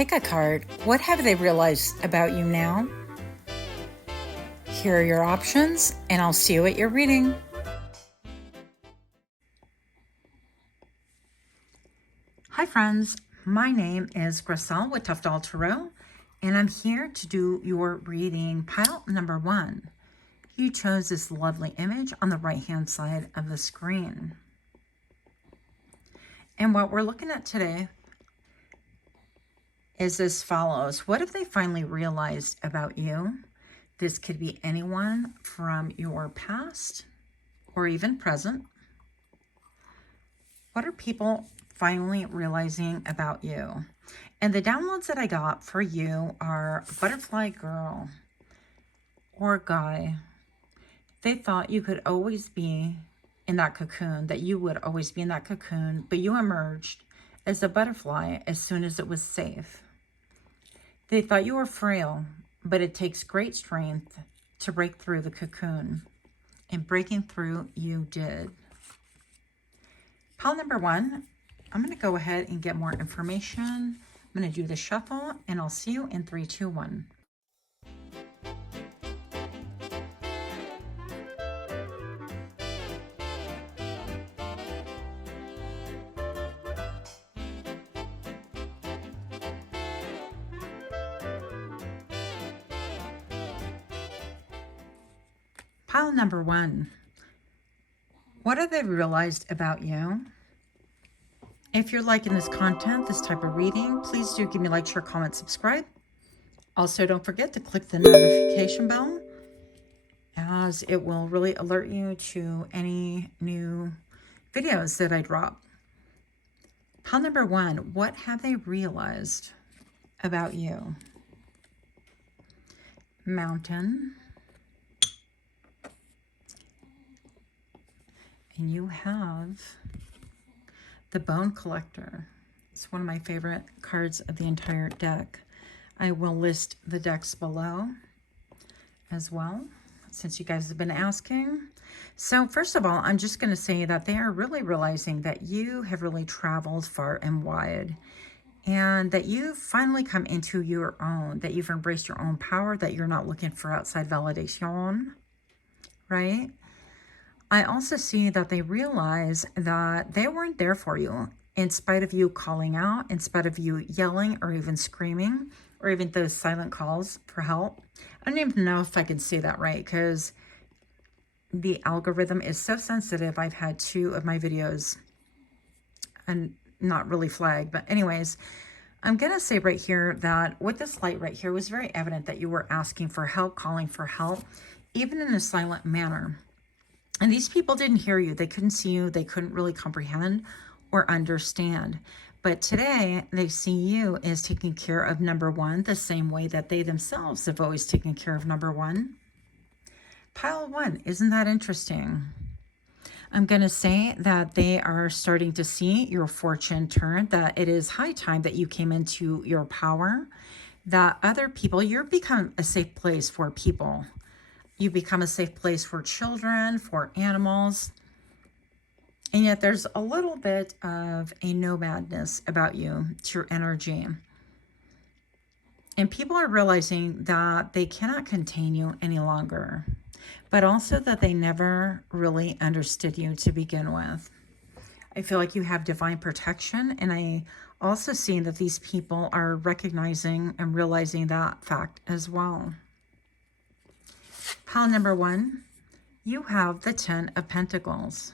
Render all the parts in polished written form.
Pickacard, what have they realized about you now? Here are your options, and I'll see you at your reading. Hi friends, my name is Griselle with Toughdolltarot, and I'm here to do your reading pile number 1. You chose this lovely image on the right-hand side of the screen. And what we're looking at today is as follows. What have they finally realized about you? This could be anyone from your past or even present. What are people finally realizing about you? And the downloads that I got for you are butterfly girl or guy. They thought you could always be in that cocoon, that you would always be in that cocoon, but you emerged as a butterfly as soon as it was safe. They thought you were frail, but it takes great strength to break through the cocoon. And breaking through, you did. Pile number 1, I'm going to go ahead and get more information. I'm going to do the shuffle, and I'll see you in 3, 2, 1. Pile number 1. What have they realized about you? If you're liking this content, this type of reading, please do give me a like, share, comment, subscribe. Also, don't forget to click the notification bell, as it will really alert you to any new videos that I drop. Pile number 1. What have they realized about you? Mountain. And you have the Bone Collector. It's one of my favorite cards of the entire deck. I will list the decks below as well, since you guys have been asking. So first of all, I'm just going to say that they are really realizing that you have really traveled far and wide, and that you've finally come into your own, that you've embraced your own power, that you're not looking for outside validation, right? I also see that they realize that they weren't there for you in spite of you calling out, in spite of you yelling or even screaming, or even those silent calls for help. I don't even know if I can say that right, because the algorithm is so sensitive. I've had 2 of my videos and not really flagged, but anyways, I'm going to say right here that with this light right here, it was very evident that you were asking for help, calling for help, even in a silent manner. And these people didn't hear you. They couldn't see you. They couldn't really comprehend or understand. But today, they see you as taking care of number 1, the same way that they themselves have always taken care of number 1. Pile 1, isn't that interesting? I'm going to say that they are starting to see your fortune turn, that it is high time that you came into your power, that other people, you're become a safe place for people. You become a safe place for children, for animals. And yet there's a little bit of a nomadness about you, to your energy. And people are realizing that they cannot contain you any longer, but also that they never really understood you to begin with. I feel like you have divine protection, and I also see that these people are recognizing and realizing that fact as well. Pile number 1, you have the 10 of Pentacles.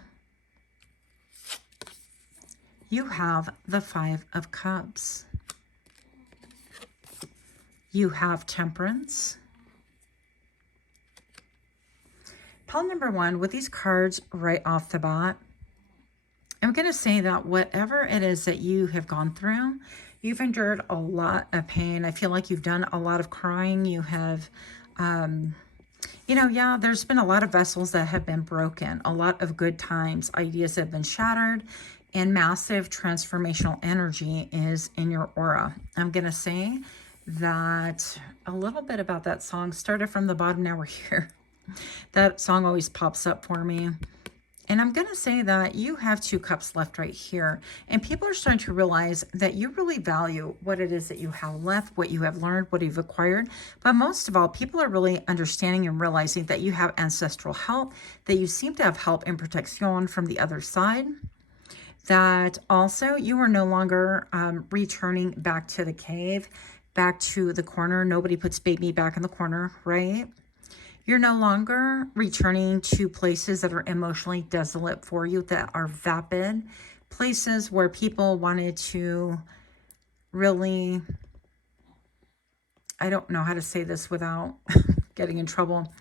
You have the 5 of Cups. You have Temperance. Pile number 1, with these cards right off the bat, I'm going to say that whatever it is that you have gone through, you've endured a lot of pain. I feel like you've done a lot of crying. You have... yeah, there's been a lot of vessels that have been broken, a lot of good times, ideas have been shattered, and massive transformational energy is in your aura. I'm going to say that a little bit about that song. Started from the bottom, now we're here. That song always pops up for me. And I'm going to say that you have 2 cups left right here. And people are starting to realize that you really value what it is that you have left, what you have learned, what you've acquired. But most of all, people are really understanding and realizing that you have ancestral help, that you seem to have help and protection from the other side. That also you are no longer returning back to the cave, back to the corner. Nobody puts baby back in the corner, right? You're no longer returning to places that are emotionally desolate for you, that are vapid, places where people wanted to really, I don't know how to say this without getting in trouble.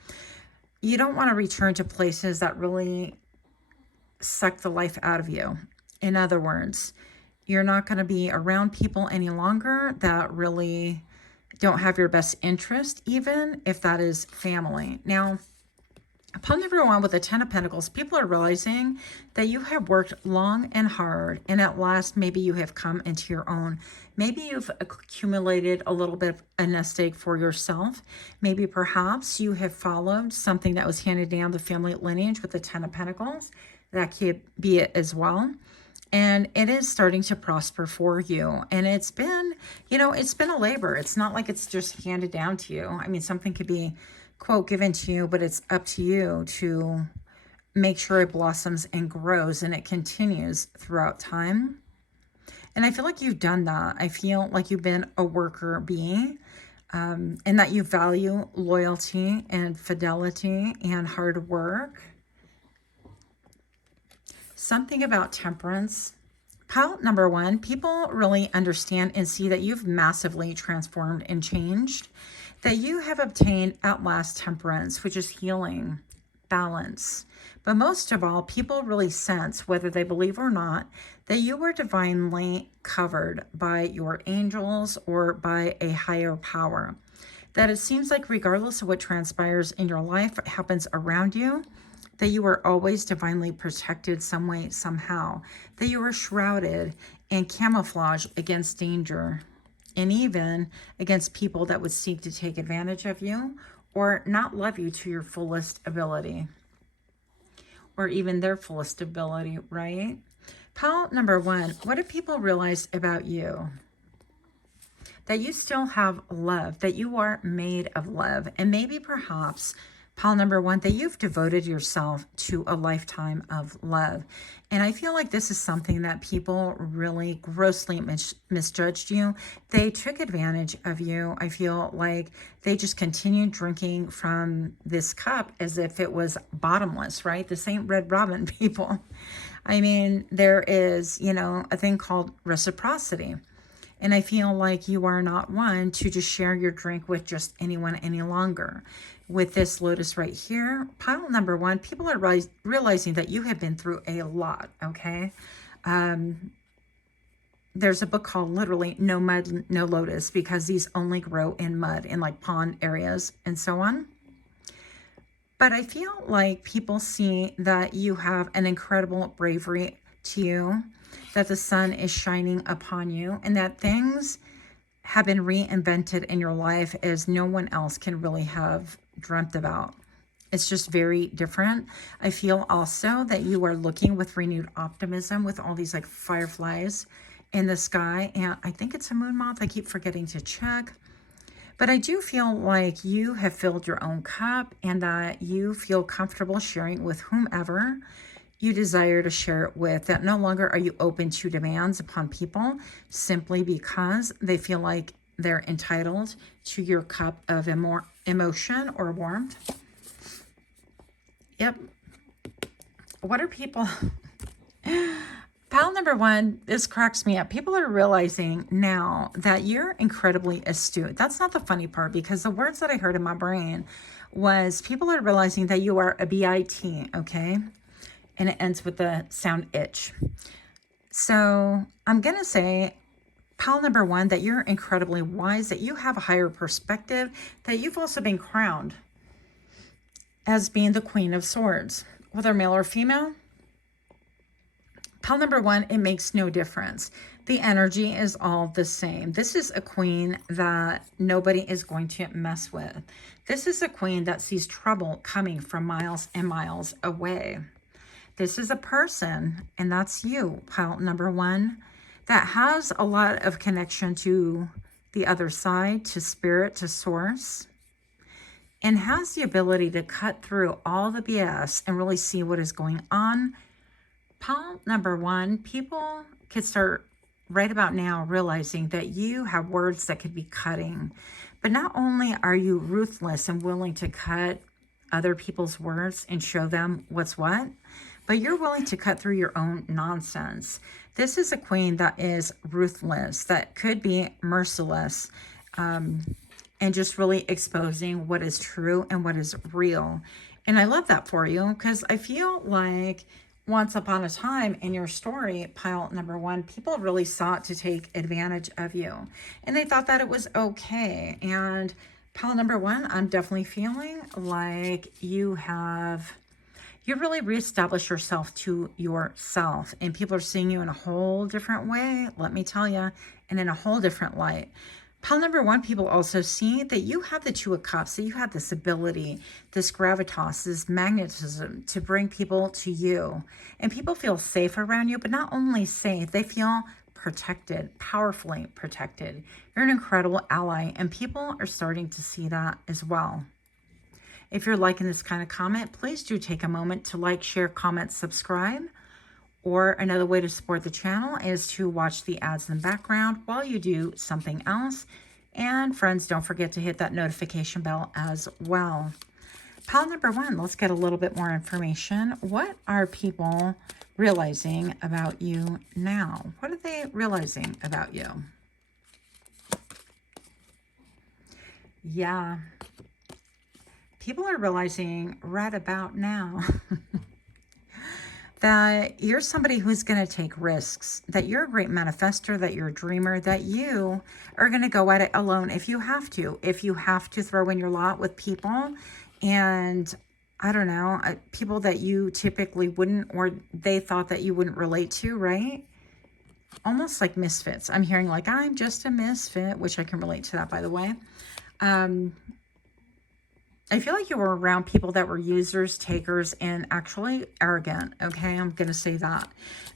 You don't want to return to places that really suck the life out of you. In other words, you're not going to be around people any longer that really don't have your best interest, even if that is family. Now, upon everyone with the 10 of Pentacles, people are realizing that you have worked long and hard, and at last, maybe you have come into your own. Maybe you've accumulated a little bit of a nest egg for yourself. Maybe perhaps you have followed something that was handed down the family lineage with the 10 of Pentacles. That could be it as well. And it is starting to prosper for you. And it's been, you know, it's been a labor. It's not like it's just handed down to you. I mean, something could be, quote, given to you, but it's up to you to make sure it blossoms and grows and it continues throughout time. And I feel like you've done that. I feel like you've been a worker bee, and that you value loyalty and fidelity and hard work. Something about temperance. Pile number 1, people really understand and see that you've massively transformed and changed, that you have obtained at last temperance, which is healing, balance. But most of all, people really sense, whether they believe or not, that you are divinely covered by your angels or by a higher power. That it seems like regardless of what transpires in your life, what happens around you, that you are always divinely protected some way, somehow, that you are shrouded and camouflaged against danger, and even against people that would seek to take advantage of you or not love you to your fullest ability, or even their fullest ability, right? Pile number 1, what do people realize about you? That you still have love, that you are made of love, and maybe perhaps pile number 1, that you've devoted yourself to a lifetime of love. And I feel like this is something that people really grossly misjudged you. They took advantage of you. I feel like they just continued drinking from this cup as if it was bottomless, right? This ain't Red Robin, people. I mean, there is, you know, a thing called reciprocity. And I feel like you are not one to just share your drink with just anyone any longer. With this lotus right here, pile number 1, people are realizing that you have been through a lot, okay? There's a book called literally No Mud, No Lotus, because these only grow in mud in like pond areas and so on. But I feel like people see that you have an incredible bravery to you, that the sun is shining upon you, and that things have been reinvented in your life as no one else can really have dreamt about. It's just very different. I feel also that you are looking with renewed optimism with all these like fireflies in the sky. And I think it's a moon moth. I keep forgetting to check. But I do feel like you have filled your own cup and that you feel comfortable sharing with whomever you desire to share it with, that no longer are you open to demands upon people simply because they feel like they're entitled to your cup of emotion or warmth. Yep. What are people... Pile number 1, this cracks me up. People are realizing now that you're incredibly astute. That's not the funny part, because the words that I heard in my brain was people are realizing that you are a BIT, okay? And it ends with the sound itch. So I'm going to say, pile number 1, that you're incredibly wise, that you have a higher perspective, that you've also been crowned as being the Queen of Swords, whether male or female. Pile number 1, it makes no difference. The energy is all the same. This is a queen that nobody is going to mess with. This is a queen that sees trouble coming from miles and miles away. This is a person, and that's you, pile number one, that has a lot of connection to the other side, to spirit, to source, and has the ability to cut through all the BS and really see what is going on. Pile number one, people could start right about now realizing that you have words that could be cutting. But not only are you ruthless and willing to cut other people's words and show them what's what, but you're willing to cut through your own nonsense. This is a queen that is ruthless, that could be merciless, and just really exposing what is true and what is real. And I love that for you, because I feel like once upon a time in your story, pile number one, people really sought to take advantage of you, and they thought that it was okay. And pile number one, I'm definitely feeling like you really reestablished yourself to yourself, and people are seeing you in a whole different way, let me tell you, and in a whole different light. Pile number one, people also see that you have the Two of Cups, that you have this ability, this gravitas, this magnetism to bring people to you. And people feel safe around you, but not only safe, they feel protected, powerfully protected. You're an incredible ally, and people are starting to see that as well. If you're liking this kind of comment, please do take a moment to like, share, comment, subscribe. Or another way to support the channel is to watch the ads in the background while you do something else. And friends, don't forget to hit that notification bell as well. Pile number one, let's get a little bit more information. What are people realizing about you now? What are they realizing about you? Yeah. People are realizing right about now that you're somebody who's going to take risks, that you're a great manifester, that you're a dreamer, that you are going to go at it alone if you have to. If you have to throw in your lot with people and, I don't know, people that you typically wouldn't, or they thought that you wouldn't relate to, right? Almost like misfits. I'm hearing like, I'm just a misfit, which I can relate to that, by the way. I feel like you were around people that were users, takers, and actually arrogant. Okay, I'm going to say that.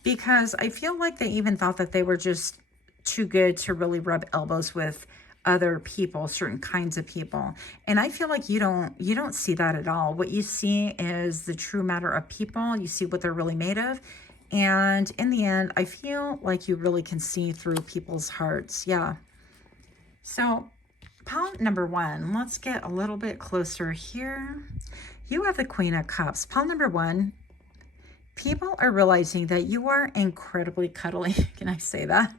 Because I feel like they even thought that they were just too good to really rub elbows with other people, certain kinds of people. And I feel like you don't see that at all. What you see is the true matter of people. You see what they're really made of. And in the end, I feel like you really can see through people's hearts. Yeah. So pile number one, let's get a little bit closer here. You have the Queen of Cups. Pile number one, people are realizing that you are incredibly cuddly. Can I say that?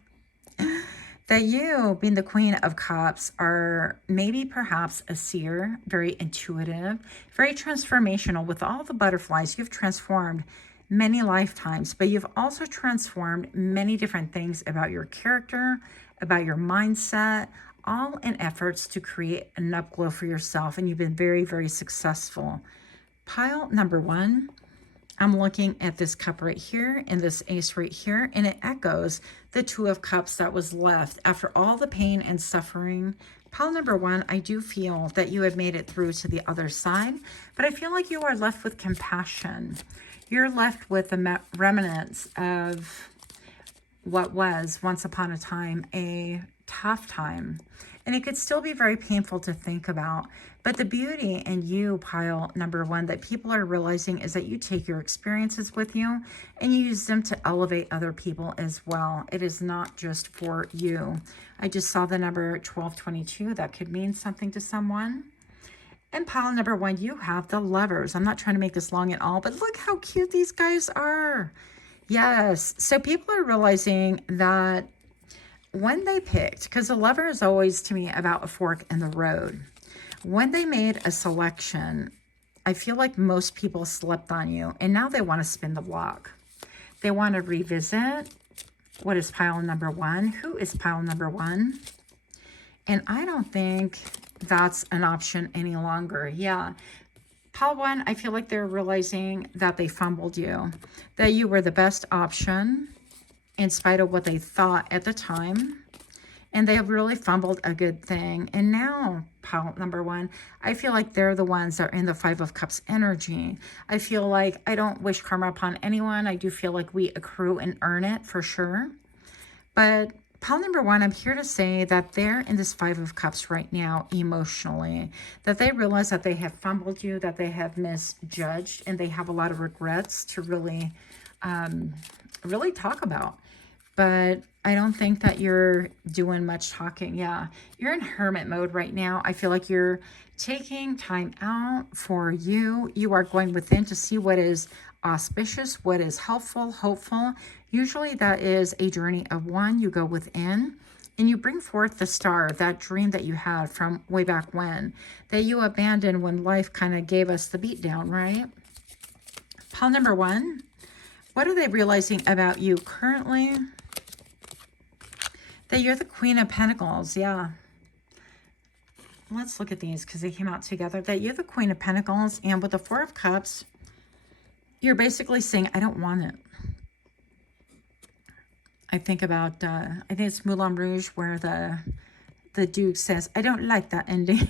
That you, being the Queen of Cups, are maybe perhaps a seer, very intuitive, very transformational. With all the butterflies, you've transformed many lifetimes, but you've also transformed many different things about your character, about your mindset, all in efforts to create an upglow for yourself, and you've been very, very successful. Pile number one, I'm looking at this cup right here and this ace right here, and it echoes the Two of Cups that was left after all the pain and suffering. Pile number one, I do feel that you have made it through to the other side, but I feel like you are left with compassion. You're left with the remnants of what was once upon a time a tough time, and it could still be very painful to think about. But the beauty in you, pile number one, that people are realizing is that you take your experiences with you and you use them to elevate other people as well. It is not just for you. I just saw the number 1222. That could mean something to someone. And pile number one, you have the Lovers. I'm not trying to make this long at all, but look how cute these guys are. Yes. So people are realizing that when they picked, because the Lover is always to me about a fork in the road. When they made a selection, I feel like most people slept on you, and now they want to spin the block. They want to revisit what is pile number one, who is pile number one. And I don't think that's an option any longer. Yeah. Pile one, I feel like they're realizing that they fumbled you, that you were the best option in spite of what they thought at the time. and they have really fumbled a good thing. And now, pile number one, I feel like they're the ones that are in the Five of Cups energy. I feel like I don't wish karma upon anyone. I do feel like we accrue and earn it for sure. But pile number one, I'm here to say that they're in this Five of Cups right now emotionally, that they realize that they have fumbled you, that they have misjudged, and they have a lot of regrets to really, really talk about. But I don't think that you're doing much talking. Yeah, you're in hermit mode right now. I feel like you're taking time out for you. You are going within to see what is auspicious, what is helpful, hopeful. Usually that is a journey of one. You go within and you bring forth the star, that dream that you had from way back when, that you abandoned when life kind of gave us the beat down, right? Pile number one, what are they realizing about you currently? That you're the Queen of Pentacles. Yeah. Let's look at these because they came out together. That you're the Queen of Pentacles, and with the Four of Cups, you're basically saying, I don't want it. I think about, I think it's Moulin Rouge where the Duke says, I don't like that ending.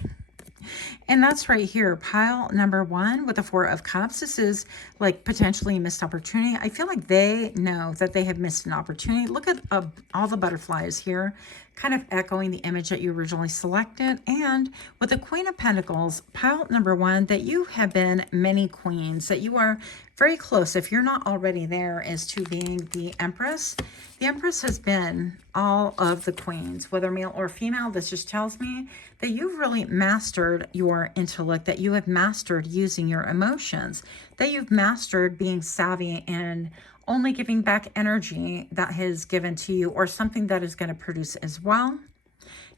And that's right here, pile number one with the Four of Cups. This is like potentially a missed opportunity. I feel like they know that they have missed an opportunity. Look at all the butterflies here, kind of echoing the image that you originally selected. And with the Queen of Pentacles, pile number one, that you have been many queens, that you are very close, if you're not already there, as to being the Empress. The Empress has been all of the queens, whether male or female. This just tells me that you've really mastered your intellect, that you have mastered using your emotions, that you've mastered being savvy and only giving back energy that has given to you or something that is going to produce as well.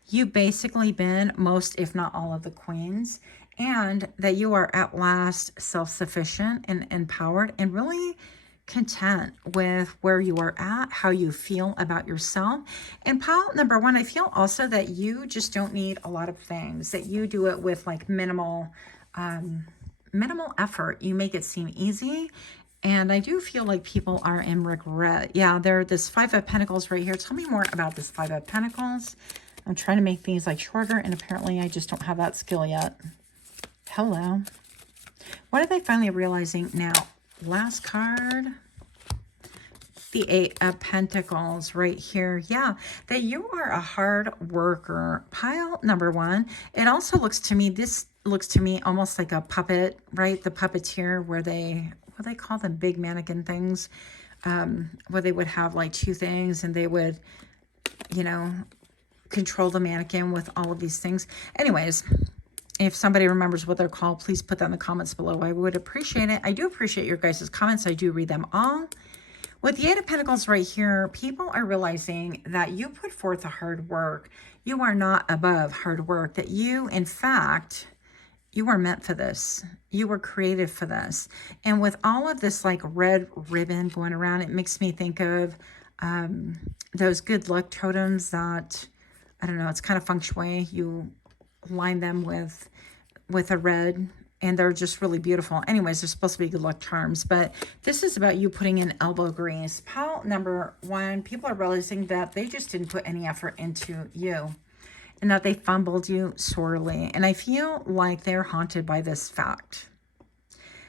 You've basically been most, if not all, of the queens, and that you are at last self-sufficient and empowered and really content with where you are at, how you feel about yourself. And pile number one, I feel also that you just don't need a lot of things, that you do it with like minimal effort. You make it seem easy. And I do feel like people are in regret. Yeah, there's this Five of Pentacles right here. Tell me more about this Five of Pentacles. I'm trying to make these like shorter, and apparently I just don't have that skill yet. Hello. What are they finally realizing now? Last card, the Eight of Pentacles right here. Yeah, that you are a hard worker. Pile number one. It also looks to me, this looks to me almost like a puppet, right? The puppeteer where they, what do they call them? Big mannequin things, where they would have like two things and they would, you know, control the mannequin with all of these things. Anyways, if somebody remembers what they're called, please put that in the comments below. I would appreciate it. I do appreciate your guys' comments. I do read them all. With the Eight of Pentacles right here, people are realizing that you put forth a hard work. You are not above hard work. That you, in fact, you are meant for this. You were created for this. And with all of this like red ribbon going around, it makes me think of those good luck totems that, I don't know, it's kind of feng shui. You line them with a red, and they're just really beautiful. Anyways, they're supposed to be good luck charms, but this is about you putting in elbow grease. Pile number one, people are realizing that they just didn't put any effort into you and that they fumbled you sorely. And I feel like they're haunted by this fact.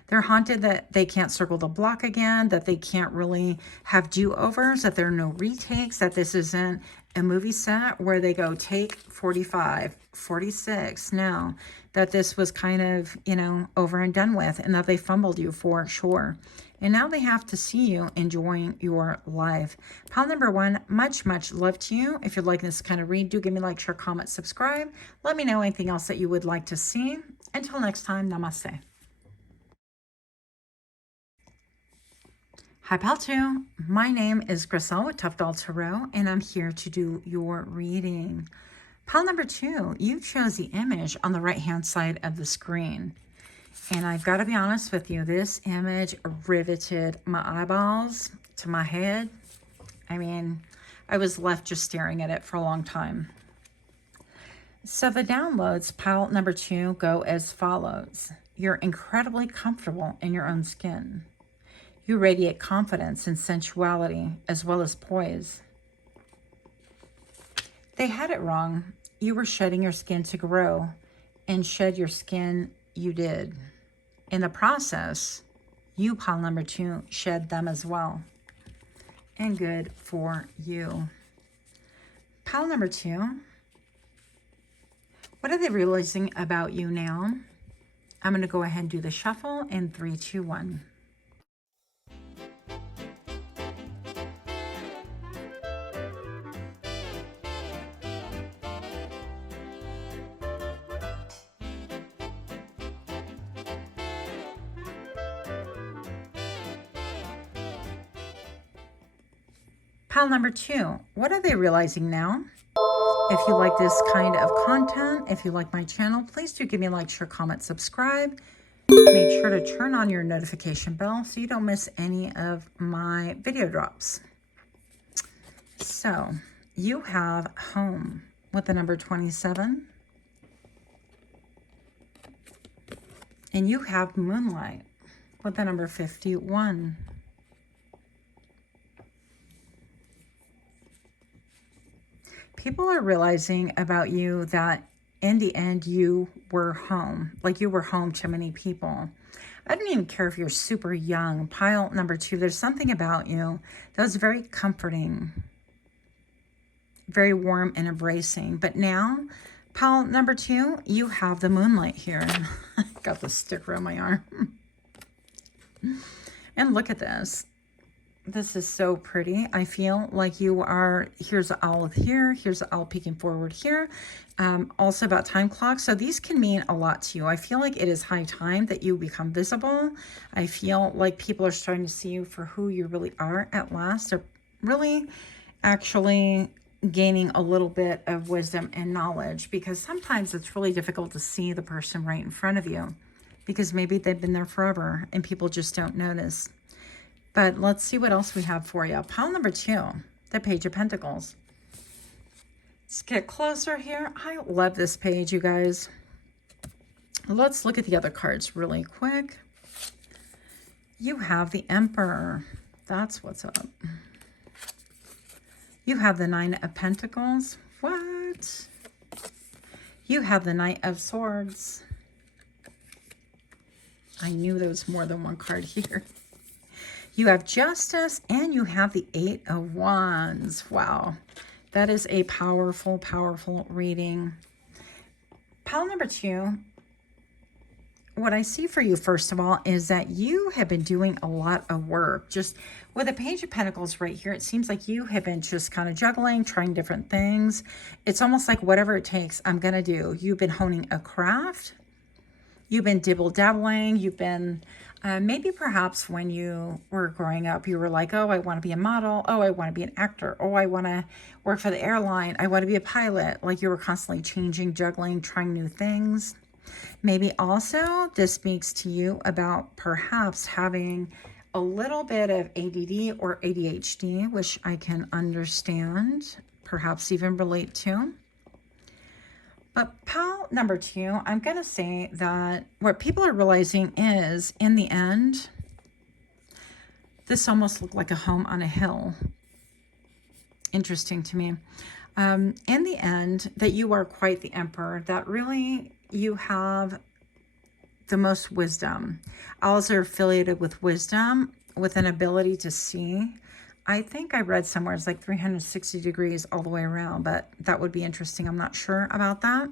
They're haunted that they can't circle the block again, that they can't really have do-overs, that there are no retakes, that this isn't a movie set where they go take 45, 46. No, that this was kind of, you know, over and done with, and that they fumbled you for sure. And now they have to see you enjoying your life. Pile number one, much, much love to you. If you're liking this kind of read, do give me a like, share, comment, subscribe. Let me know anything else that you would like to see. Until next time, namaste. Hi, Pal 2. My name is Grisel with Toughdolltarot, and I'm here to do your reading. Pal number 2, you chose the image on the right-hand side of the screen. And I've got to be honest with you, this image riveted my eyeballs to my head. I mean, I was left just staring at it for a long time. So the downloads, pile number 2, go as follows. You're incredibly comfortable in your own skin. You radiate confidence and sensuality, as well as poise. They had it wrong. You were shedding your skin to grow, and shed your skin you did. In the process, you, pile number 2, shed them as well. And good for you. Pile number 2, what are they realizing about you now? I'm going to go ahead and do the shuffle in 3, 2, 1. Pile number 2, what are they realizing now? If you like this kind of content, if you like my channel, please do give me a like, share, comment, subscribe. Make sure to turn on your notification bell so you don't miss any of my video drops. So you have home with the number 27. And you have moonlight with the number 51. People are realizing about you that in the end, you were home. Like you were home to many people. I don't even care if you're super young. Pile number 2, there's something about you that was very comforting, very warm and embracing. But now, pile number 2, you have the moonlight here. Got the sticker on my arm. And look at this. This is so pretty. I feel like you are, here's the owl here, here's the owl peeking forward here. Also about time clocks. So these can mean a lot to you. I feel like it is high time that you become visible. I feel like people are starting to see you for who you really are at last. They're really actually gaining a little bit of wisdom and knowledge, because sometimes it's really difficult to see the person right in front of you because maybe they've been there forever and people just don't notice. But let's see what else we have for you. Pile number 2, the Page of Pentacles. Let's get closer here. I love this page, you guys. Let's look at the other cards really quick. You have the Emperor. That's what's up. You have the 9 of Pentacles. What? You have the Knight of Swords. I knew there was more than one card here. You have Justice, and you have the 8 of Wands. Wow. That is a powerful, powerful reading. Pile number 2, what I see for you, first of all, is that you have been doing a lot of work. Just with the Page of Pentacles right here, it seems like you have been just kind of juggling, trying different things. It's almost like whatever it takes, I'm going to do. You've been honing a craft. You've been dibble-dabbling. You've been... maybe perhaps when you were growing up, you were like, oh, I want to be a model. Oh, I want to be an actor. Oh, I want to work for the airline. I want to be a pilot. Like you were constantly changing, juggling, trying new things. Maybe also this speaks to you about perhaps having a little bit of ADD or ADHD, which I can understand, perhaps even relate to. But pile number 2, I'm going to say that what people are realizing is, in the end, this almost looked like a home on a hill. Interesting to me. In the end, that you are quite the emperor, that really you have the most wisdom. Owls are affiliated with wisdom, with an ability to see. I think I read somewhere it's like 360 degrees all the way around, but that would be interesting. I'm not sure about that.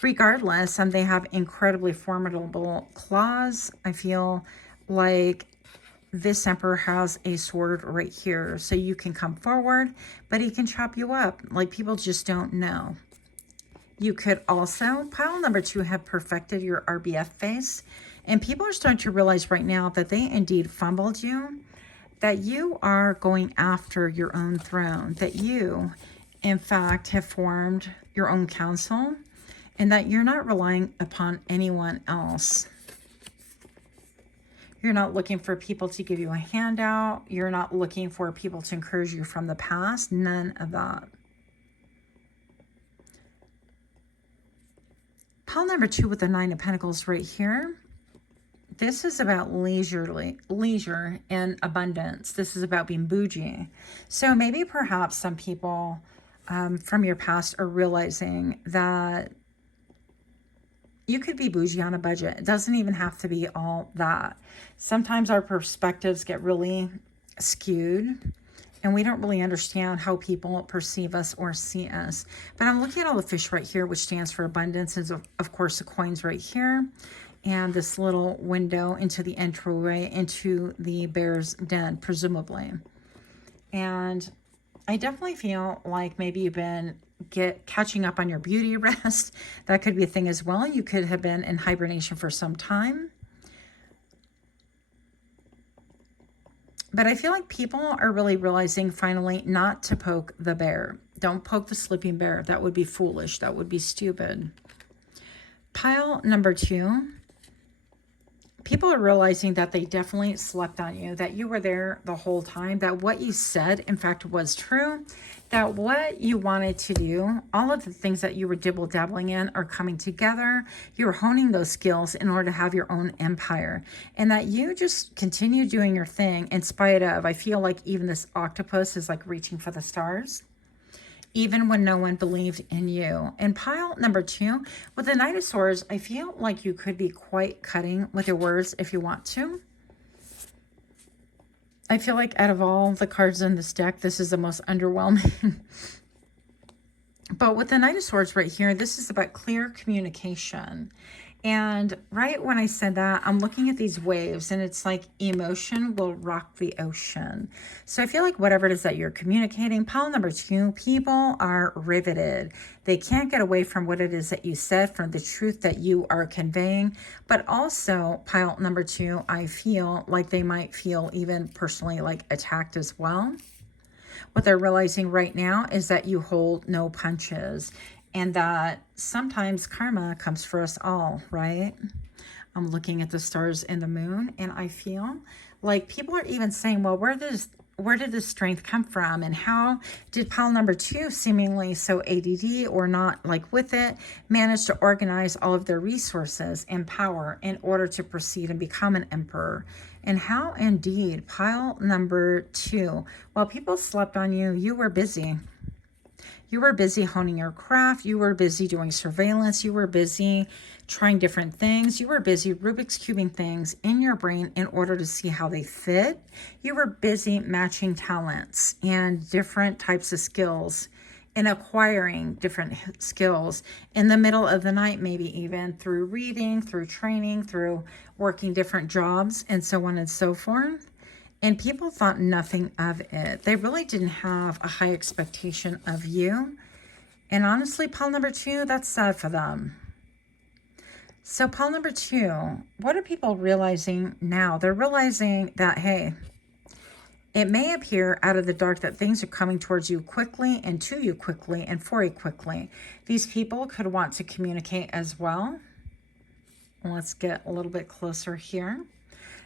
Regardless, they have incredibly formidable claws. I feel like this emperor has a sword right here, so you can come forward, but he can chop you up. Like, people just don't know. You could also, pile number 2, have perfected your RBF face, and people are starting to realize right now that they indeed fumbled you, that you are going after your own throne, that you, in fact, have formed your own council, and that you're not relying upon anyone else. You're not looking for people to give you a handout. You're not looking for people to encourage you from the past. None of that. Pile number 2 with the 9 of Pentacles right here. This is about leisure and abundance. This is about being bougie. So maybe perhaps some people from your past are realizing that you could be bougie on a budget. It doesn't even have to be all that. Sometimes our perspectives get really skewed and we don't really understand how people perceive us or see us. But I'm looking at all the fish right here, which stands for abundance. And of course, the coins right here. And this little window into the entryway into the bear's den, presumably. And I definitely feel like maybe you've been catching up on your beauty rest. That could be a thing as well. You could have been in hibernation for some time. But I feel like people are really realizing finally not to poke the bear. Don't poke the sleeping bear. That would be foolish. That would be stupid. Pile number 2. People are realizing that they definitely slept on you, that you were there the whole time, that what you said, in fact, was true, that what you wanted to do, all of the things that you were dibble-dabbling in are coming together. You're honing those skills in order to have your own empire, and that you just continue doing your thing in spite of, I feel like even this octopus is like reaching for the stars, even when no one believed in you. And pile number 2, with the Knight of Swords, I feel like you could be quite cutting with your words if you want to. I feel like out of all the cards in this deck, this is the most underwhelming. But with the Knight of Swords right here, this is about clear communication. And right when I said that, I'm looking at these waves and it's like emotion will rock the ocean. So I feel like whatever it is that you're communicating, pile number 2, people are riveted. They can't get away from what it is that you said, from the truth that you are conveying. But also pile number 2, I feel like they might feel even personally like attacked as well. What they're realizing right now is that you hold no punches. And that sometimes karma comes for us all, right? I'm looking at the stars and the moon, and I feel like people are even saying, well, where did this strength come from? And how did pile number 2, seemingly so ADD or not like with it, manage to organize all of their resources and power in order to proceed and become an emperor? And how indeed, pile number 2, while people slept on you, you were busy. You were busy honing your craft. You were busy doing surveillance. You were busy trying different things. You were busy Rubik's cubing things in your brain in order to see how they fit. You were busy matching talents and different types of skills and acquiring different skills in the middle of the night, maybe even through reading, through training, through working different jobs, and so on and so forth. And people thought nothing of it. They really didn't have a high expectation of you. And honestly, pile number 2, that's sad for them. So pile number 2, what are people realizing now? They're realizing that, hey, it may appear out of the dark that things are coming towards you quickly and to you quickly and for you quickly. These people could want to communicate as well. Let's get a little bit closer here.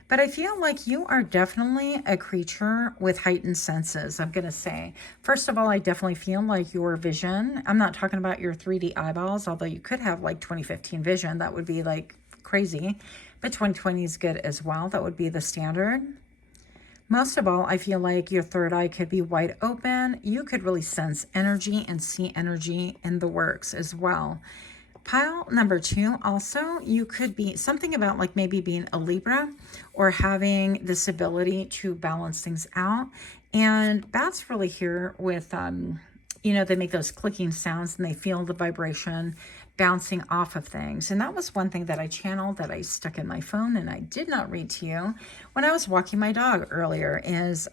But I feel like you are definitely a creature with heightened senses, I'm going to say. First of all, I definitely feel like your vision, I'm not talking about your 3D eyeballs, although you could have like 2015 vision. That would be like crazy. But 2020 is good as well. That would be the standard. Most of all, I feel like your third eye could be wide open. You could really sense energy and see energy in the works as well. Pile number 2, also, you could be something about like maybe being a Libra or having this ability to balance things out. And that's really here with, they make those clicking sounds and they feel the vibration bouncing off of things. And that was one thing that I channeled that I stuck in my phone and I did not read to you when I was walking my dog earlier is,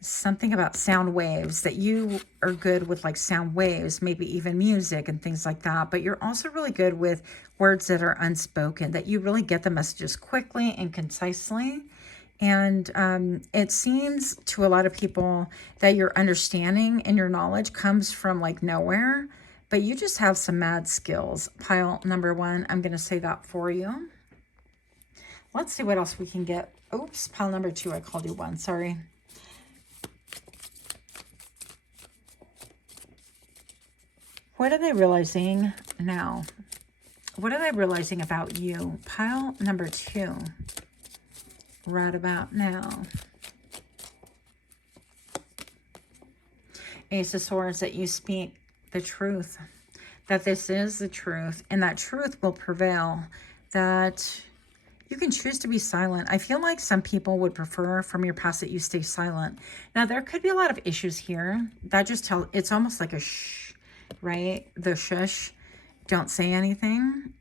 something about sound waves, that you are good with like sound waves, maybe even music and things like that. But you're also really good with words that are unspoken, that you really get the messages quickly and concisely. And it seems to a lot of people that your understanding and your knowledge comes from like nowhere, but you just have some mad skills. Pile number 1, I'm going to say that for you. Let's see what else we can get. Oops, pile number 2, I called you 1, sorry. What are they realizing now? What are they realizing about you? Pile number 2, right about now. Ace of Swords, that you speak the truth, that this is the truth, and that truth will prevail, that you can choose to be silent. I feel like some people would prefer from your past that you stay silent. Now, there could be a lot of issues here. That just it's almost like a shh, right? The shush, don't say anything.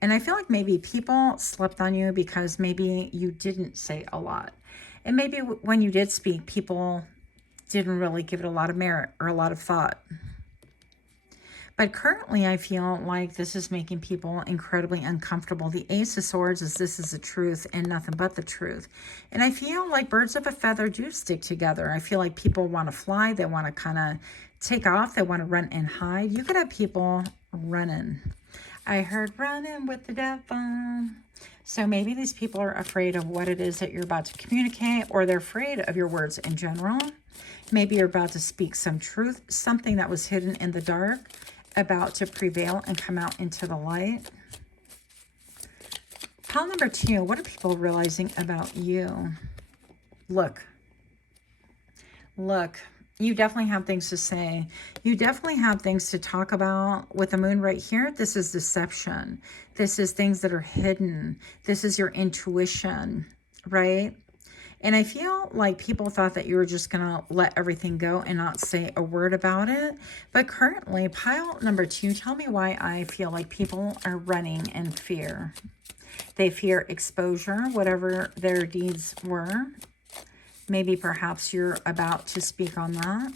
And I feel like maybe people slept on you because maybe you didn't say a lot. And maybe when you did speak, people didn't really give it a lot of merit or a lot of thought. But currently, I feel like this is making people incredibly uncomfortable. The Ace of Swords is this is the truth and nothing but the truth. And I feel like birds of a feather do stick together. I feel like people want to fly. They want to kind of take off. They want to run and hide. You could have people running. I heard running with the devil. So maybe these people are afraid of what it is that you're about to communicate, or they're afraid of your words in general. Maybe you're about to speak some truth, something that was hidden in the dark, about to prevail and come out into the light. Pile number 2, what are people realizing about you? Look, you definitely have things to say. You definitely have things to talk about. With the moon right here, this is deception. This is things that are hidden. This is your intuition, right? And I feel like people thought that you were just going to let everything go and not say a word about it. But currently, pile number 2, tell me why I feel like people are running in fear. They fear exposure, whatever their deeds were. Maybe perhaps you're about to speak on that.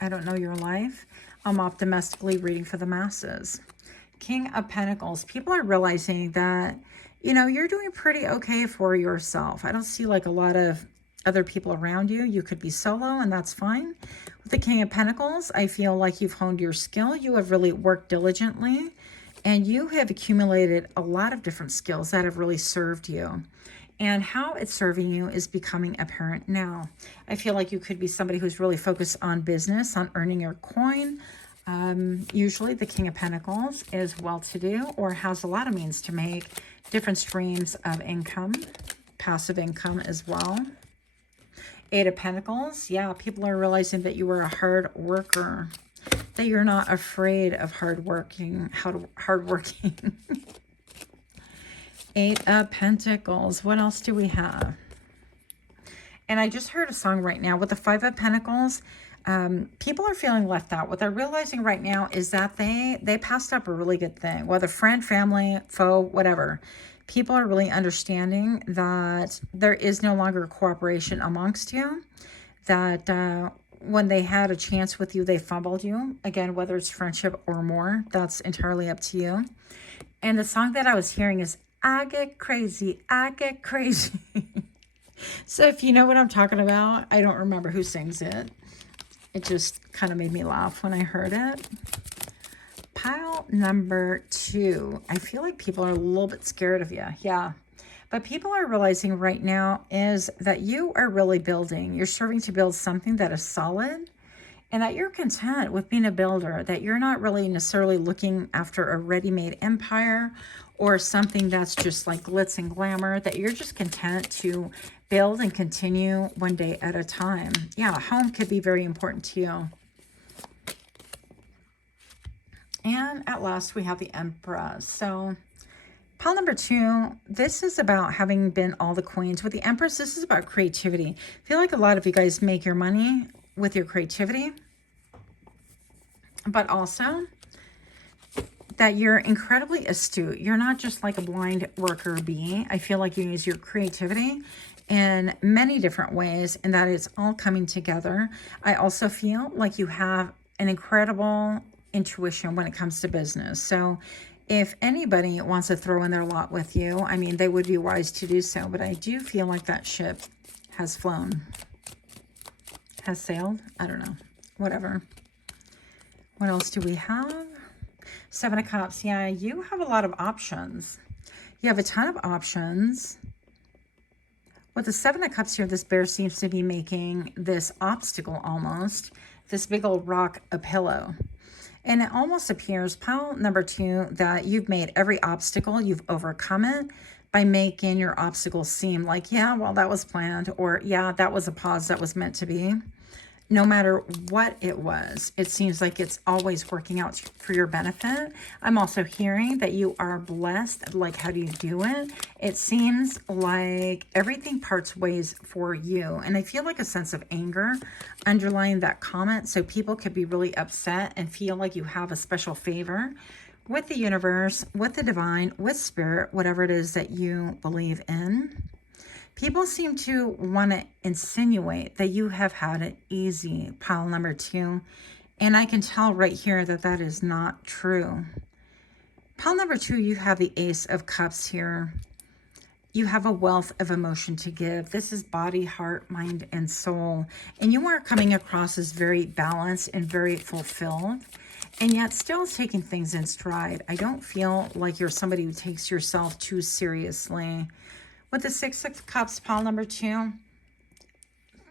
I don't know your life. I'm optimistically reading for the masses. King of Pentacles. People are realizing that, you know, you're doing pretty okay for yourself. I don't see like a lot of other people around you. You could be solo, and that's fine. With the King of Pentacles, I feel like you've honed your skill. You have really worked diligently, and you have accumulated a lot of different skills that have really served you. And how it's serving you is becoming apparent now. I feel like you could be somebody who's really focused on business, on earning your coin. Usually the King of Pentacles is well-to-do or has a lot of means to make different streams of income, passive income as well. 8 of Pentacles. Yeah, people are realizing that you are a hard worker, that you're not afraid of hardworking. 8 of Pentacles. What else do we have? And I just heard a song right now with the 5 of Pentacles. People are feeling left out. What they're realizing right now is that they passed up a really good thing, whether friend, family, foe, whatever. People are really understanding that there is no longer cooperation amongst you, that when they had a chance with you, they fumbled you. Again, whether it's friendship or more, that's entirely up to you. And the song that I was hearing is I Get Crazy, I Get Crazy. So if you know what I'm talking about, I don't remember who sings it. It just kind of made me laugh when I heard it. Pile number 2. I feel like people are a little bit scared of you. Yeah. But people are realizing right now is that you are really building. You're serving to build something that is solid, and that you're content with being a builder, that you're not really necessarily looking after a ready-made empire or something that's just like glitz and glamour, that you're just content to build and continue one day at a time. Yeah, home could be very important to you. And at last, we have the Empress. So pile number 2, this is about having been all the queens. With the Empress, this is about creativity. I feel like a lot of you guys make your money with your creativity, but also that you're incredibly astute. You're not just like a blind worker bee. I feel like you use your creativity in many different ways, and that it's all coming together. I also feel like you have an incredible intuition when it comes to business. So if anybody wants to throw in their lot with you, I mean, they would be wise to do so. But I do feel like that ship has flown. Has sailed? I don't know. Whatever. What else do we have? 7 of Cups. Yeah, you have a lot of options. You have a ton of options. With the 7 of Cups here, this bear seems to be making this obstacle almost, this big old rock a pillow. And it almost appears, pile number 2, that you've made every obstacle, you've overcome it by making your obstacles seem like, yeah, well, that was planned, or yeah, that was a pause that was meant to be. no matter what it was, it seems like it's always working out for your benefit. I'm also hearing that you are blessed. Like, how do you do it? It seems like everything parts ways for you. And I feel like a sense of anger underlying that comment. So people could be really upset and feel like you have a special favor with the universe, with the divine, with spirit, whatever it is that you believe in. People seem to want to insinuate that you have had it easy, pile number 2. And I can tell right here that that is not true. Pile number 2, you have the Ace of Cups here. You have a wealth of emotion to give. This is body, heart, mind, and soul. And you are coming across as very balanced and very fulfilled, and yet still taking things in stride. I don't feel like you're somebody who takes yourself too seriously. With the Six of Cups, pile number 2,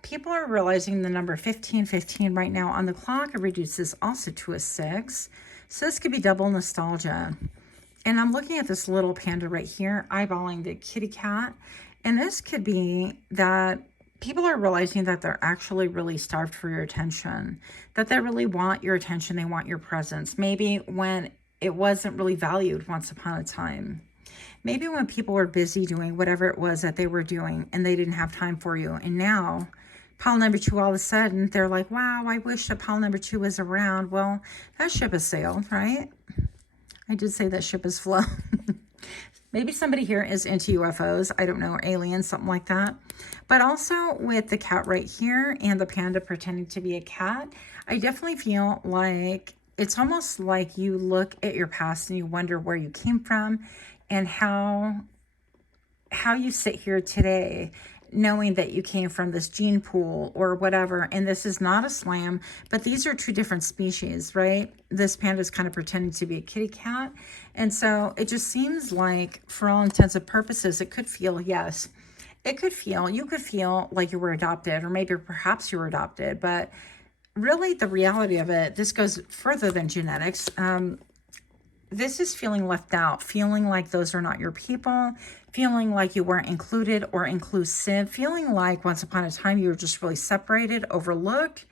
people are realizing the number 1515 right now on the clock. It reduces also to a 6. So this could be double nostalgia. And I'm looking at this little panda right here, eyeballing the kitty cat. And this could be that people are realizing that they're actually really starved for your attention, that they really want your attention. They want your presence. Maybe when it wasn't really valued once upon a time. Maybe when people were busy doing whatever it was that they were doing and they didn't have time for you. And now, pile number 2, all of a sudden, they're like, wow, I wish that pile number 2 was around. Well, that ship has sailed, right? I did say that ship has flown. Maybe somebody here is into UFOs. I don't know, or aliens, something like that. But also with the cat right here and the panda pretending to be a cat, I definitely feel like it's almost like you look at your past and you wonder where you came from, and how you sit here today knowing that you came from this gene pool or whatever. And this is not a slam, but these are 2 different species, right? This panda is kind of pretending to be a kitty cat. And so it just seems like, for all intents and purposes, it could feel, yes, it could feel, you could feel like you were adopted, or maybe perhaps you were adopted. But really the reality of it, this goes further than genetics. This is feeling left out, feeling like those are not your people, feeling like you weren't included or inclusive, feeling like once upon a time you were just really separated, overlooked,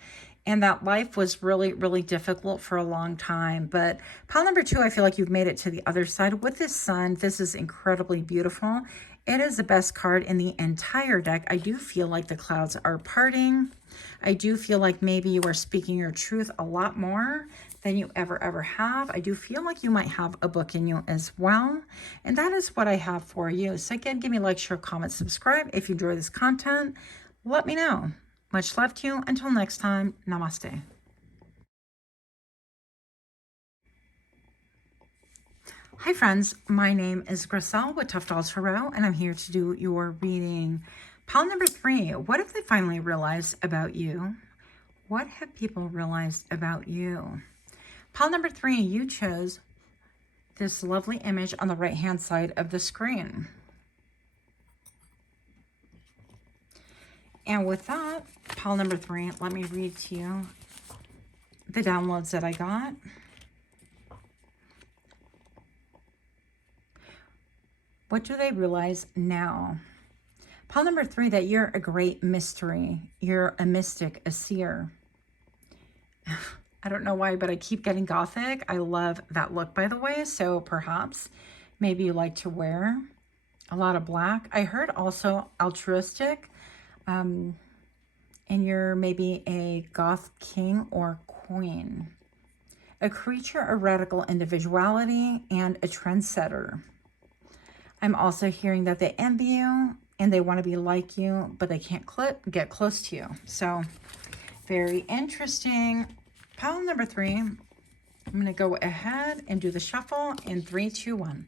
and that life was really, really difficult for a long time. But pile number 2, I feel like you've made it to the other side. With this sun, this is incredibly beautiful. It is the best card in the entire deck. I do feel like the clouds are parting. I do feel like maybe you are speaking your truth a lot more than you ever have. I do feel like you might have a book in you as well. And that is what I have for you. So again, give me a like, share, comment, subscribe. If you enjoy this content, let me know. Much love to you. Until next time, namaste. Hi friends, my name is Griselle with Toughdolltarot, and I'm here to do your reading. Pile number 3, what have they finally realized about you? What have people realized about you? Pile number 3, you chose this lovely image on the right-hand side of the screen. And with that, pile number 3, let me read to you the downloads that I got. What do they realize now? Pile number 3, that you're a great mystery. You're a mystic, a seer. I don't know why, but I keep getting gothic. I love that look, by the way. So perhaps maybe you like to wear a lot of black. I heard also altruistic. And you're maybe a goth king or queen. A creature of radical individuality and a trendsetter. I'm also hearing that they envy you and they want to be like you, but they can't get close to you. So very interesting. Pile number 3, I'm going to go ahead and do the shuffle in 3, 2, 1.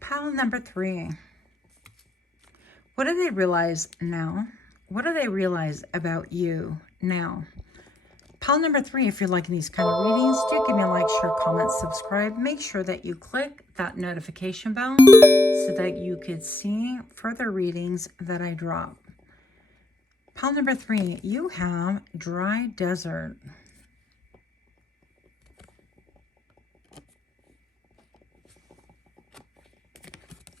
Pile number 3. What do they realize now? What do they realize about you now? Pile number 3, if you're liking these kind of readings, do give me a like, share, comment, subscribe. Make sure that you click that notification bell so that you could see further readings that I drop. Pile number 3, you have dry desert.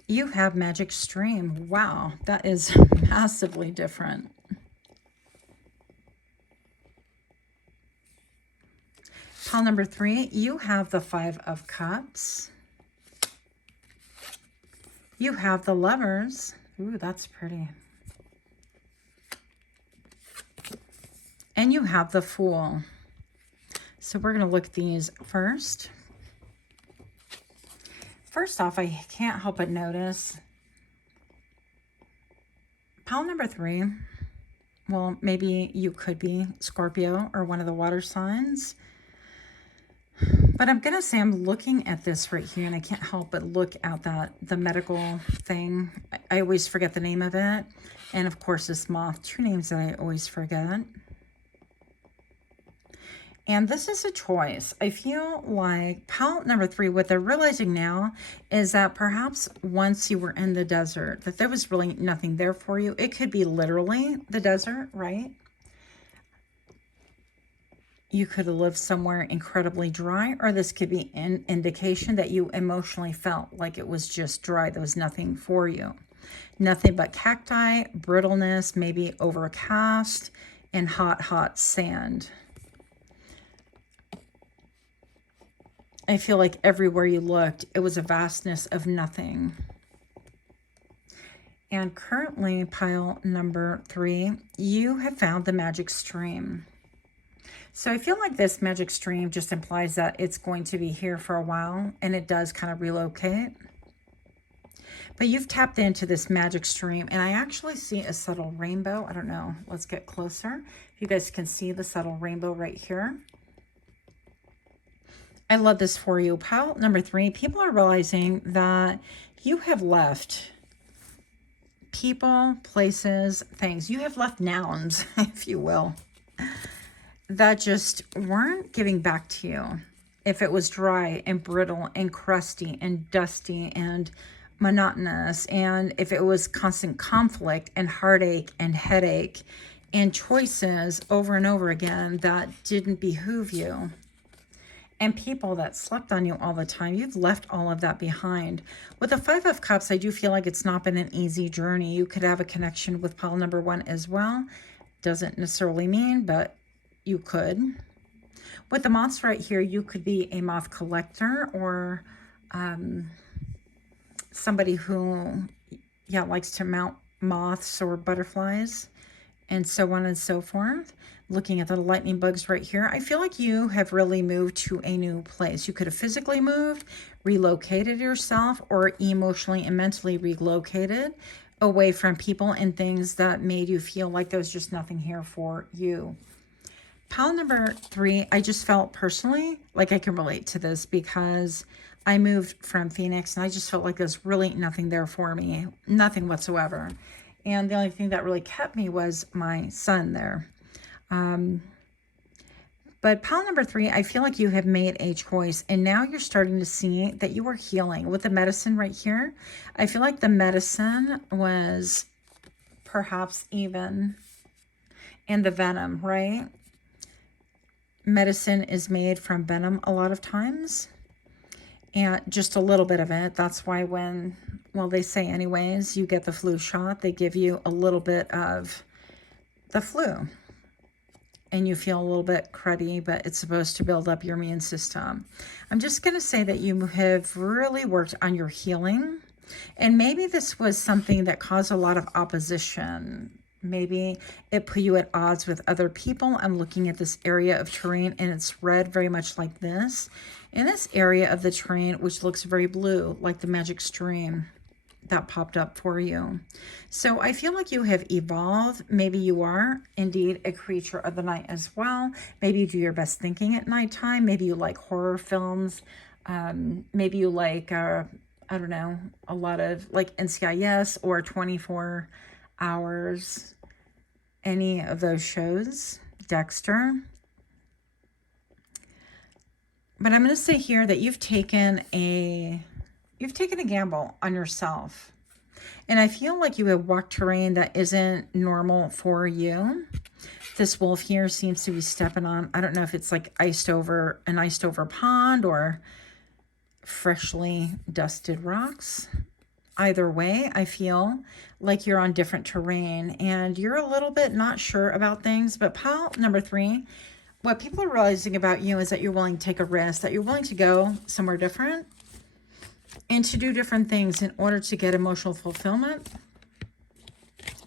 You have magic stream. Wow, that is massively different. Pile number 3, you have the 5 of Cups. You have the Lovers. Ooh, that's pretty. And you have the Fool. So we're going to look at these first. First off, I can't help but notice pile number 3. Well, maybe you could be Scorpio or one of the water signs. But I'm going to say I'm looking at this right here, and I can't help but look at the medical thing. I always forget the name of it. And, of course, this moth. 2 names that I always forget. And this is a choice. I feel like pile number 3, what they're realizing now is that perhaps once you were in the desert, that there was really nothing there for you. It could be literally the desert, right? You could have lived somewhere incredibly dry, or this could be an indication that you emotionally felt like it was just dry. There was nothing for you. Nothing but cacti, brittleness, maybe overcast, and hot, hot sand. I feel like everywhere you looked, it was a vastness of nothing. And currently, pile number 3, you have found the magic stream. So I feel like this magic stream just implies that it's going to be here for a while, and it does kind of relocate. But you've tapped into this magic stream, and I actually see a subtle rainbow. I don't know. Let's get closer. You guys can see the subtle rainbow right here. I love this for you. Pile number 3, people are realizing that you have left people, places, things. You have left nouns, if you will, that just weren't giving back to you. If it was dry and brittle and crusty and dusty and monotonous, and if it was constant conflict and heartache and headache and choices over and over again that didn't behoove you, and people that slept on you all the time, you've left all of that behind. With the 5 of Cups, I do feel like it's not been an easy journey. You could have a connection with pile number 1 as well. Doesn't necessarily mean, but you could. With the moths right here, you could be a moth collector, or somebody who, likes to mount moths or butterflies and so on and so forth. Looking at the lightning bugs right here, I feel like you have really moved to a new place. You could have physically moved, relocated yourself, or emotionally and mentally relocated away from people and things that made you feel like there was just nothing here for you. Pile number 3, I just felt personally like I can relate to this because I moved from Phoenix and I just felt like there's really nothing there for me, nothing whatsoever. And the only thing that really kept me was my son there. But pile number 3, I feel like you have made a choice, and now you're starting to see that you are healing. With the medicine right here, I feel like the medicine was perhaps even in the venom, right? Medicine is made from venom a lot of times, and just a little bit of it. That's why when, well, they say anyways, you get the flu shot, they give you a little bit of the flu. And you feel a little bit cruddy, but it's supposed to build up your immune system. I'm just going to say that you have really worked on your healing. And maybe this was something that caused a lot of opposition. Maybe it put you at odds with other people. I'm looking at this area of terrain, and it's red very much like this. In this area of the terrain, which looks very blue, like the magic stream that popped up for you. So I feel like you have evolved. Maybe you are indeed a creature of the night as well. Maybe you do your best thinking at nighttime. Maybe you like horror films. Maybe you like, I don't know, a lot of like NCIS or 24 Hours, any of those shows, Dexter. But I'm going to say here that you've taken a gamble on yourself. And I feel like you have walked terrain that isn't normal for you. This wolf here seems to be stepping on, I don't know if it's like an iced over pond or freshly dusted rocks. Either way, I feel like you're on different terrain and you're a little bit not sure about things. But pile number 3, what people are realizing about you is that you're willing to take a risk, that you're willing to go somewhere different and to do different things in order to get emotional fulfillment.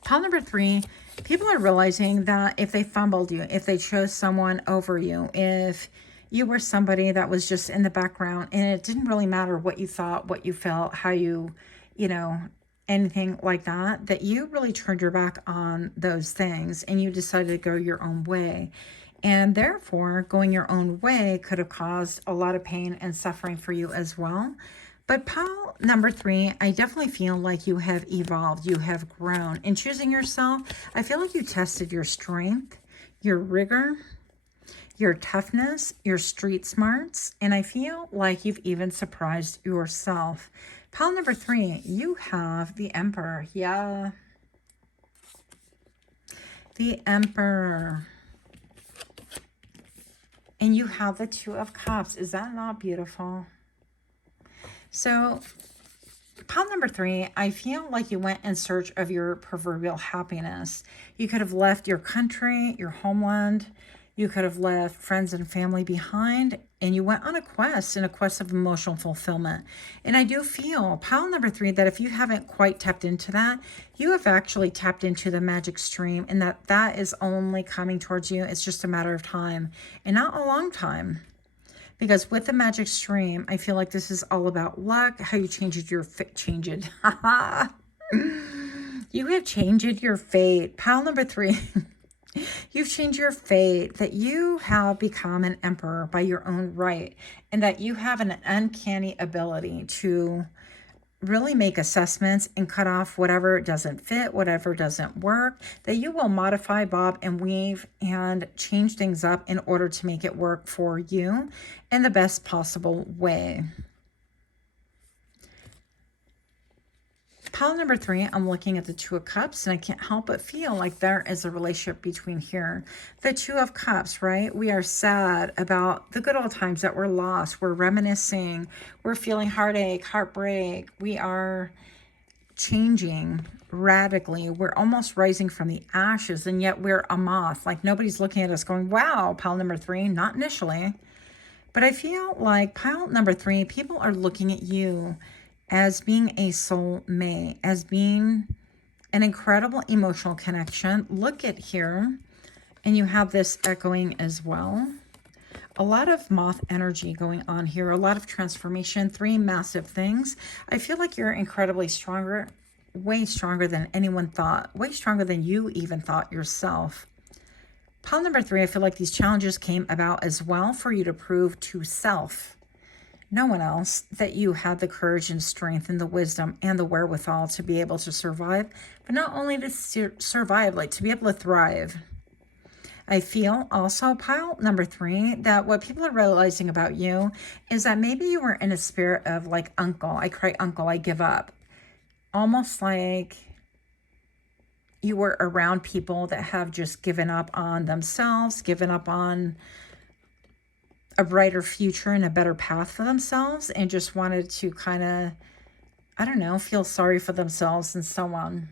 Pile number 3, people are realizing that if they fumbled you, if they chose someone over you, if you were somebody that was just in the background and it didn't really matter what you thought, what you felt, how you know, anything like that, that you really turned your back on those things and you decided to go your own way. And therefore, going your own way could have caused a lot of pain and suffering for you as well. But pile number 3, I definitely feel like you have evolved, you have grown. In choosing yourself, I feel like you tested your strength, your rigor, your toughness, your street smarts, and I feel like you've even surprised yourself. Pile number 3, you have the Emperor. Yeah. The Emperor. And you have the Two of Cups. Is that not beautiful? So, pile number 3, I feel like you went in search of your proverbial happiness. You could have left your country, your homeland. You could have left friends and family behind, and you went on a quest of emotional fulfillment. And I do feel, pile number 3, that if you haven't quite tapped into that, you have actually tapped into the magic stream, and that is only coming towards you. It's just a matter of time, and not a long time. Because with the magic stream, I feel like this is all about luck, how you changed your you have changed your fate. Pile number 3. You've changed your fate, that you have become an emperor by your own right, and that you have an uncanny ability to really make assessments and cut off whatever doesn't fit, whatever doesn't work, that you will modify, bob and weave and change things up in order to make it work for you in the best possible way. Pile number 3, I'm looking at the Two of Cups, and I can't help but feel like there is a relationship between here. The Two of Cups, right? We are sad about the good old times that were lost. We're reminiscing. We're feeling heartache, heartbreak. We are changing radically. We're almost rising from the ashes, and yet we're a moth. Like nobody's looking at us going, wow, pile number 3, not initially. But I feel like pile number 3, people are looking at you as being a soul mate, as being an incredible emotional connection. Look at here, and you have this echoing as well. A lot of moth energy going on here, a lot of transformation, 3 massive things. I feel like you're incredibly stronger, way stronger than anyone thought, way stronger than you even thought yourself. Pile number 3, I feel like these challenges came about as well for you to prove to self, no one else, that you had the courage and strength and the wisdom and the wherewithal to be able to survive, but not only to survive, like to be able to thrive. I feel also, pile number 3, that what people are realizing about you is that maybe you were in a spirit of like, uncle, I cry uncle, I give up. Almost like you were around people that have just given up on themselves, given up on a brighter future and a better path for themselves, and just wanted to kind of, I don't know, feel sorry for themselves and so on.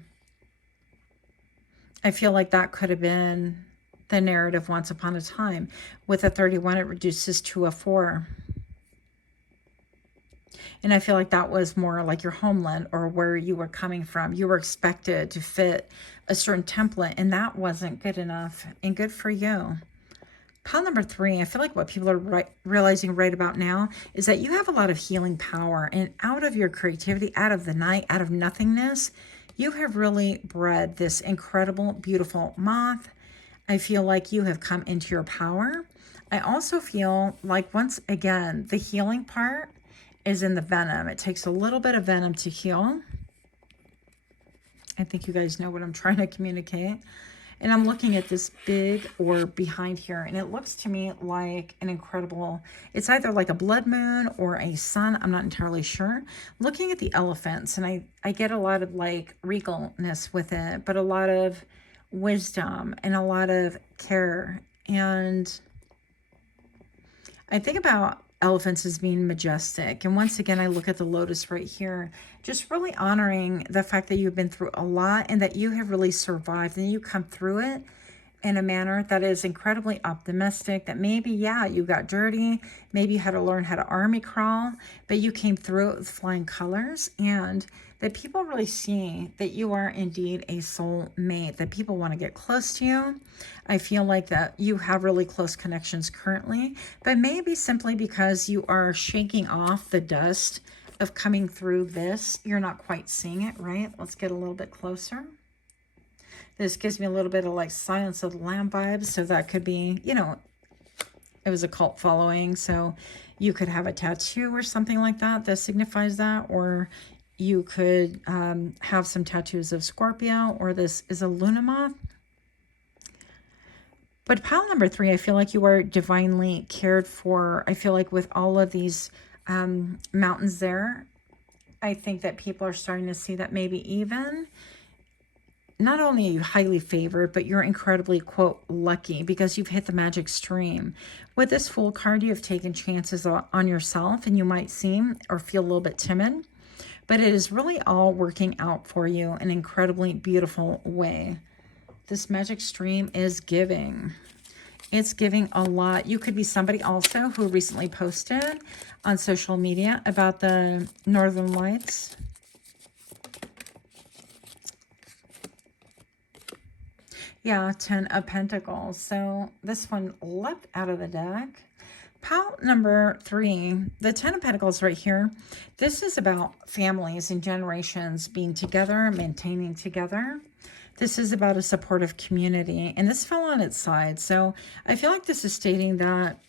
I feel like that could have been the narrative once upon a time. With a 31, it reduces to a 4. And I feel like that was more like your homeland or where you were coming from. You were expected to fit a certain template, and that wasn't good enough. And good for you. Pile number 3, I feel like what people are realizing right about now is that you have a lot of healing power, and out of your creativity, out of the night, out of nothingness, you have really bred this incredible, beautiful moth. I feel like you have come into your power. I also feel like, once again, the healing part is in the venom. It takes a little bit of venom to heal. I think you guys know what I'm trying to communicate. And I'm looking at this big orb behind here, and it looks to me like an incredible, it's either like a blood moon or a sun. I'm not entirely sure. Looking at the elephants, and I get a lot of like regalness with it, but a lot of wisdom and a lot of care. And I think about elephants as being majestic. And once again, I look at the lotus right here, just really honoring the fact that you've been through a lot and that you have really survived and you come through it in a manner that is incredibly optimistic, that maybe, yeah, you got dirty, maybe you had to learn how to army crawl, but you came through it with flying colors, and that people really see that you are indeed a soul mate, that people want to get close to you. I feel like that you have really close connections currently, but maybe simply because you are shaking off the dust of coming through this, you're not quite seeing it, right? Let's get a little bit closer. This gives me a little bit of like Silence of the Lamb vibes. So that could be, you know, it was a cult following. So you could have a tattoo or something like that that signifies that. Or you could have some tattoos of Scorpio, or this is a Luna moth. But pile number 3, I feel like you are divinely cared for. I feel like with all of these mountains there, I think that people are starting to see that maybe even not only are you highly favored, but you're incredibly, quote, lucky because you've hit the magic stream. With this Fool card, you have taken chances on yourself, and you might seem or feel a little bit timid, but it is really all working out for you in an incredibly beautiful way. This magic stream is giving. It's giving a lot. You could be somebody also who recently posted on social media about the Northern Lights. Yeah, 10 of Pentacles. So this one leapt out of the deck. Pile number 3, the 10 of Pentacles right here. This is about families and generations being together, maintaining together. This is about a supportive community, and this fell on its side. So I feel like this is stating that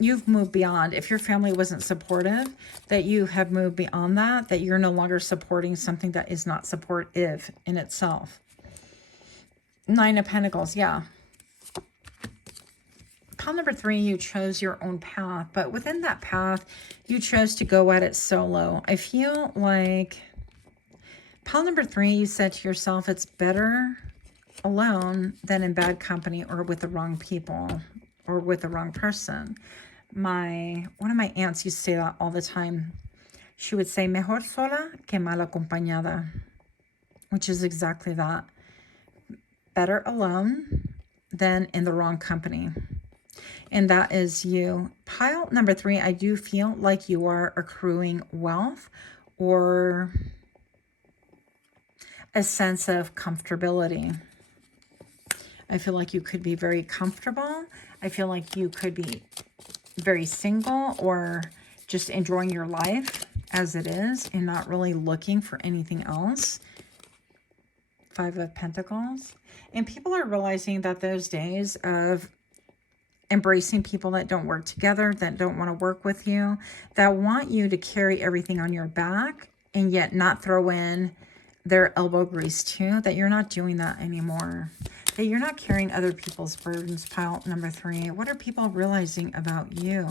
you've moved beyond. If your family wasn't supportive, that you have moved beyond that, that you're no longer supporting something that is not supportive in itself. 9 of Pentacles, yeah. Pile number 3, you chose your own path, but within that path, you chose to go at it solo. I feel like pile number 3, you said to yourself, it's better alone than in bad company or with the wrong people or with the wrong person. One of my aunts used to say that all the time. She would say, mejor sola que mal acompañada, which is exactly that. Better alone than in the wrong company. And that is you. Pile number 3, I do feel like you are accruing wealth or a sense of comfortability. I feel like you could be very comfortable. I feel like you could be very single or just enjoying your life as it is and not really looking for anything else. 5 of Pentacles. And people are realizing that those days of embracing people that don't work together, that don't want to work with you, that want you to carry everything on your back and yet not throw in their elbow grease too, that you're not doing that anymore. That you're not carrying other people's burdens. Pile number 3. What are people realizing about you?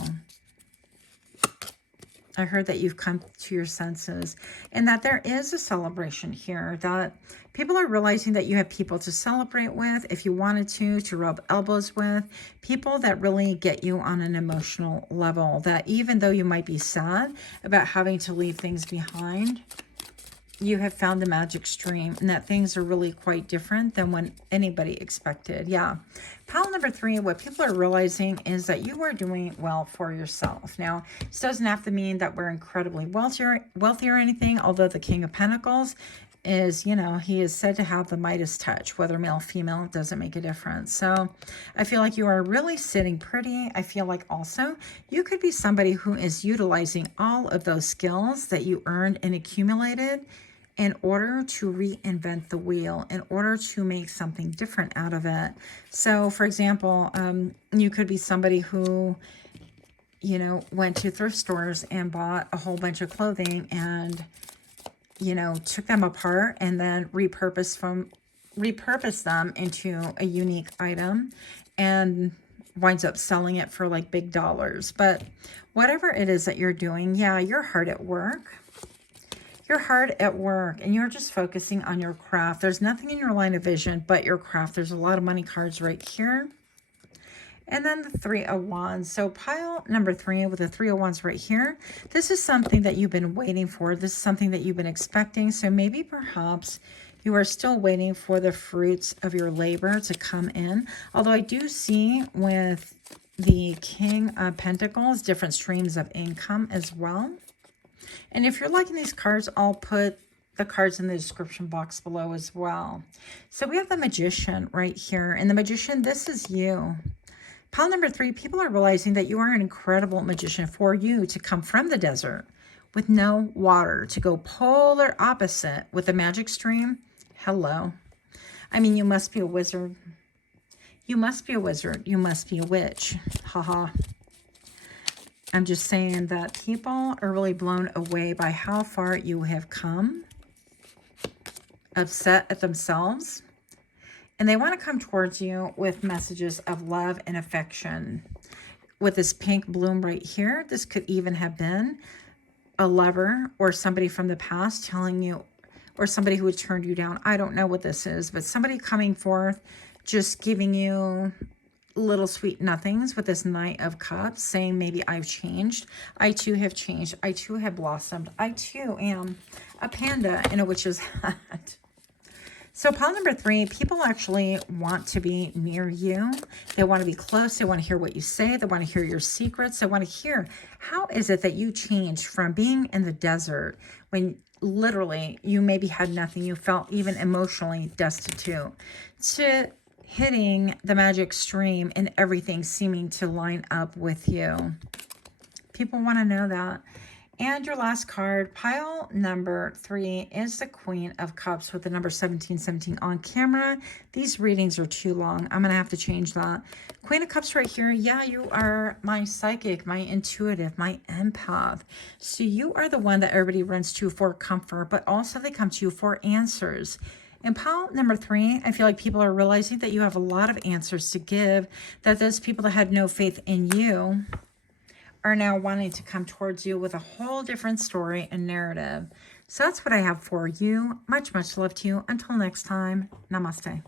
I heard that you've come to your senses and that there is a celebration here, that people are realizing that you have people to celebrate with, if you wanted to rub elbows with, people that really get you on an emotional level, that even though you might be sad about having to leave things behind, you have found the magic stream and that things are really quite different than when anybody expected. Yeah. Pile number 3, what people are realizing is that you are doing well for yourself. Now, this doesn't have to mean that we're incredibly wealthy or anything, although the King of Pentacles is, you know, he is said to have the Midas touch, whether male or female, it doesn't make a difference. So I feel like you are really sitting pretty. I feel like also you could be somebody who is utilizing all of those skills that you earned and accumulated in order to reinvent the wheel, in order to make something different out of it. So, for example, you could be somebody who, you know, went to thrift stores and bought a whole bunch of clothing and, you know, took them apart and then repurposed repurpose them into a unique item and winds up selling it for like big dollars. But whatever it is that you're doing, yeah, you're hard at work. You're hard at work and you're just focusing on your craft. There's nothing in your line of vision but your craft. There's a lot of money cards right here. And then the 3 of Wands. So pile number 3 with the 3 of Wands right here. This is something that you've been waiting for. This is something that you've been expecting. So maybe perhaps you are still waiting for the fruits of your labor to come in. Although I do see with the King of Pentacles, different streams of income as well. And if you're liking these cards, I'll put the cards in the description box below as well. So we have the Magician right here. And the Magician, this is you. Pile number 3, people are realizing that you are an incredible magician. For you to come from the desert with no water, to go polar opposite with a magic stream. Hello. I mean, you must be a wizard. You must be a wizard. You must be a witch. Haha. I'm just saying that people are really blown away by how far you have come. Upset at themselves. And they want to come towards you with messages of love and affection. With this pink bloom right here, this could even have been a lover or somebody from the past telling you, or somebody who had turned you down. I don't know what this is, but somebody coming forth, just giving you little sweet nothings with this Knight of Cups, saying maybe I've changed. I too have changed. I too have blossomed. I too am a panda in a witch's hat. So pile number 3, people actually want to be near you. They want to be close. They want to hear what you say. They want to hear your secrets. They want to hear how is it that you changed from being in the desert when literally you maybe had nothing. You felt even emotionally destitute, to hitting the magic stream and everything seeming to line up with you. People want to know that. And your last card, pile number 3, is the Queen of Cups with the number 1717 on camera. These readings are too long. I'm going to have to change that. Queen of Cups right here. Yeah, you are my psychic, my intuitive, my empath. So you are the one that everybody runs to for comfort, but also they come to you for answers. And pile number 3, I feel like people are realizing that you have a lot of answers to give, that those people that had no faith in you are now wanting to come towards you with a whole different story and narrative. So that's what I have for you. Much, much love to you. Until next time, namaste.